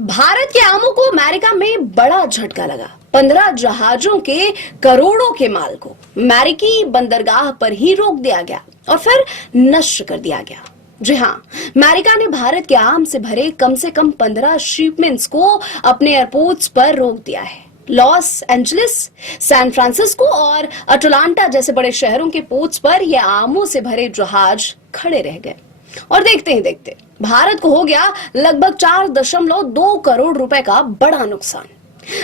भारत के आमों को अमेरिका में बड़ा झटका लगा। 15 जहाजों के करोड़ों के माल को अमेरिकी बंदरगाह पर ही रोक दिया गया और फिर नष्ट कर दिया गया। जी हाँ, अमेरिका ने भारत के आम से भरे कम से कम 15 शिपमेंट्स को अपने एयरपोर्ट्स पर रोक दिया है। लॉस एंजलिस, सैन फ्रांसिस्को और अटलांटा जैसे बड़े शहरों के पोर्ट्स पर ये आमों से भरे जहाज खड़े रह गए और देखते ही देखते भारत को हो गया लगभग 4.2 करोड़ रुपए का बड़ा नुकसान।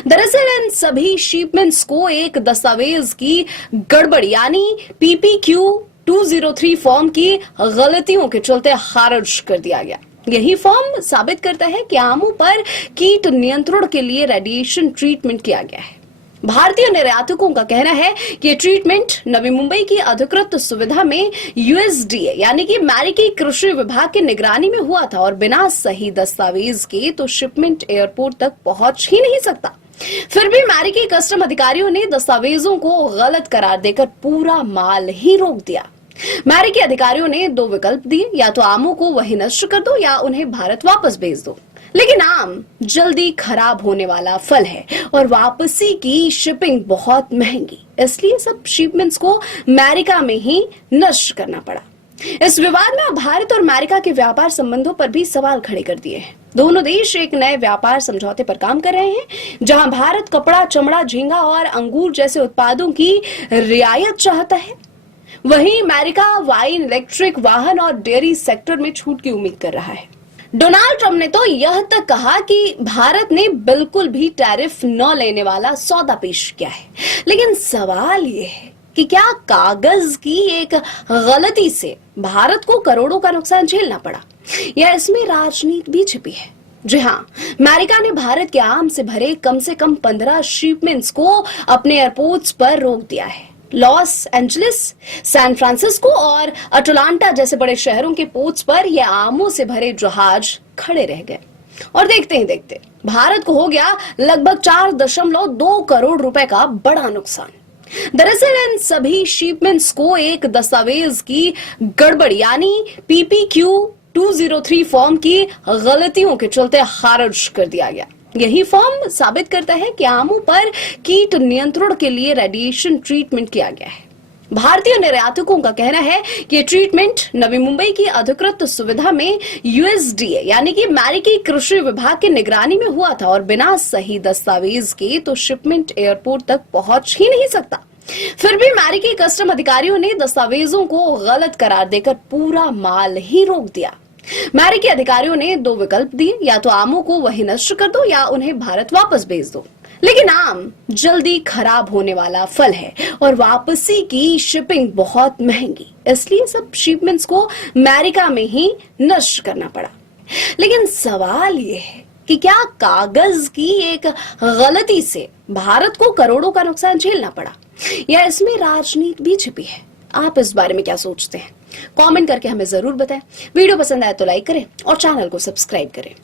दरअसल इन सभी शिपमेंट्स को एक दस्तावेज की गड़बड़ी यानी PPQ 203 फॉर्म की गलतियों के चलते खारिज कर दिया गया। यही फॉर्म साबित करता है कि आमों पर कीट नियंत्रण के लिए रेडिएशन ट्रीटमेंट किया गया है। भारतीय निर्यातकों का कहना है कि ट्रीटमेंट नवी मुंबई की अधिकृत सुविधा में USDA यानी कि अमेरिकी कृषि विभाग की निगरानी में हुआ था और बिना सही दस्तावेज के तो शिपमेंट एयरपोर्ट तक पहुंच ही नहीं सकता। फिर भी अमेरिकी कस्टम अधिकारियों ने दस्तावेजों को गलत करार देकर पूरा माल ही रोक दिया। अमेरिकी अधिकारियों ने 2 विकल्प दिए, या तो आमों को वहीं नष्ट कर दो या उन्हें भारत वापस भेज दो। लेकिन आम जल्दी खराब होने वाला फल है और वापसी की शिपिंग बहुत महंगी, इसलिए सब शिपमेंट्स को अमेरिका में ही नष्ट करना पड़ा। इस विवाद में अब भारत और अमेरिका के व्यापार संबंधों पर भी सवाल खड़े कर दिए हैं। दोनों देश एक नए व्यापार समझौते पर काम कर रहे हैं, जहां भारत कपड़ा, चमड़ा, झींगा और अंगूर जैसे उत्पादों की रियायत चाहता है, वहीं अमेरिका वाइन, इलेक्ट्रिक वाहन और डेयरी सेक्टर में छूट की उम्मीद कर रहा है। डोनाल्ड ट्रंप ने तो यह तक कहा कि भारत ने बिल्कुल भी टैरिफ न लेने वाला सौदा पेश किया है। लेकिन सवाल यह है कि क्या कागज की एक गलती से भारत को करोड़ों का नुकसान झेलना पड़ा, या इसमें राजनीति भी छिपी है? जी हाँ, अमेरिका ने भारत के आम से भरे कम से कम 15 शिपमेंट्स को अपने एयरपोर्ट्स पर रोक दिया है। लॉस एंजलिस, सैन फ्रांसिस्को और अटलांटा जैसे बड़े शहरों के पोर्ट्स पर ये आमों से भरे जहाज खड़े रह गए और देखते ही देखते भारत को हो गया लगभग 4.2 करोड़ रुपए का बड़ा नुकसान। दरअसल इन सभी शिपमेंट्स को एक दस्तावेज की गड़बड़ी यानी PPQ 203 फॉर्म की गलतियों के चलते खारिज कर दिया गया। यही फॉर्म साबित करता है कि आमों पर कीट नियंत्रण के लिए रेडिएशन ट्रीटमेंट किया गया है। भारतीय निर्यातकों का कहना है कि ट्रीटमेंट नवी मुंबई की अधिकृत सुविधा में USDA यानी कि अमेरिकी कृषि विभाग की निगरानी में हुआ था और बिना सही दस्तावेज के तो शिपमेंट एयरपोर्ट तक पहुंच ही नहीं सकता। फिर भी अमेरिकी कस्टम अधिकारियों ने दस्तावेजों को गलत करार देकर पूरा माल ही रोक दिया। अमेरिकी अधिकारियों ने 2 विकल्प दिए, या तो आमों को वहीं नष्ट कर दो या उन्हें भारत वापस भेज दो। लेकिन आम जल्दी खराब होने वाला फल है और वापसी की शिपिंग बहुत महंगी, इसलिए सब शिपमेंट्स को अमेरिका में ही नष्ट करना पड़ा। लेकिन सवाल यह है कि क्या कागज की एक गलती से भारत को करोड़ों का नुकसान झेलना पड़ा, या इसमें राजनीति भी छिपी है? आप इस बारे में क्या सोचते हैं? कमेंट करके हमें जरूर बताएं। वीडियो पसंद आए तो लाइक करें और चैनल को सब्सक्राइब करें।